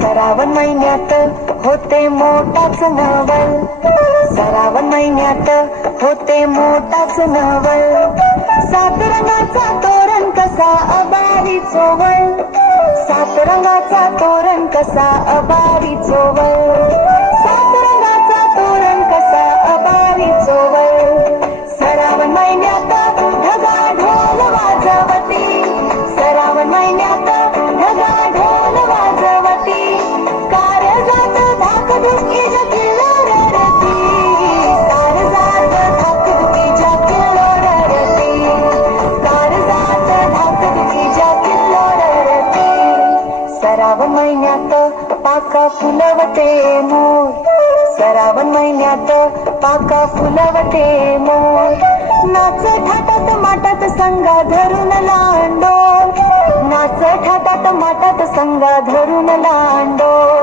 श्रावण महिन्यात होते मोठाच नवल, श्रावण महिन्यात होते मोठाच नवल. सात रंगाचा तोरण कसा अबारी चोवळ, सात रंगाचा तोरण कसा अबारी चोवळ, सात रंगाचा तोरण कसा अबारी चोवळ. श्रावण महिन्यात ढगा ढोल वाजवती, श्रावण महिन्यात ढगा ढोल वाजवती. कारजात धाकधुकीच्या किल्लोळ रडती, कारजात धाकधुकीच्या किल्लोळ रडती, कारजात धाकधुकीच्या किल्लोळ रडती. श्रावण महिन्यात पाका फुलवते मोर, श्रावण महिन्यात पाका फुलवते मोर. नाच ठाटात माटात संगा धरून लांडोर, नाच ठाटात माटात संगा धरून लांडोर.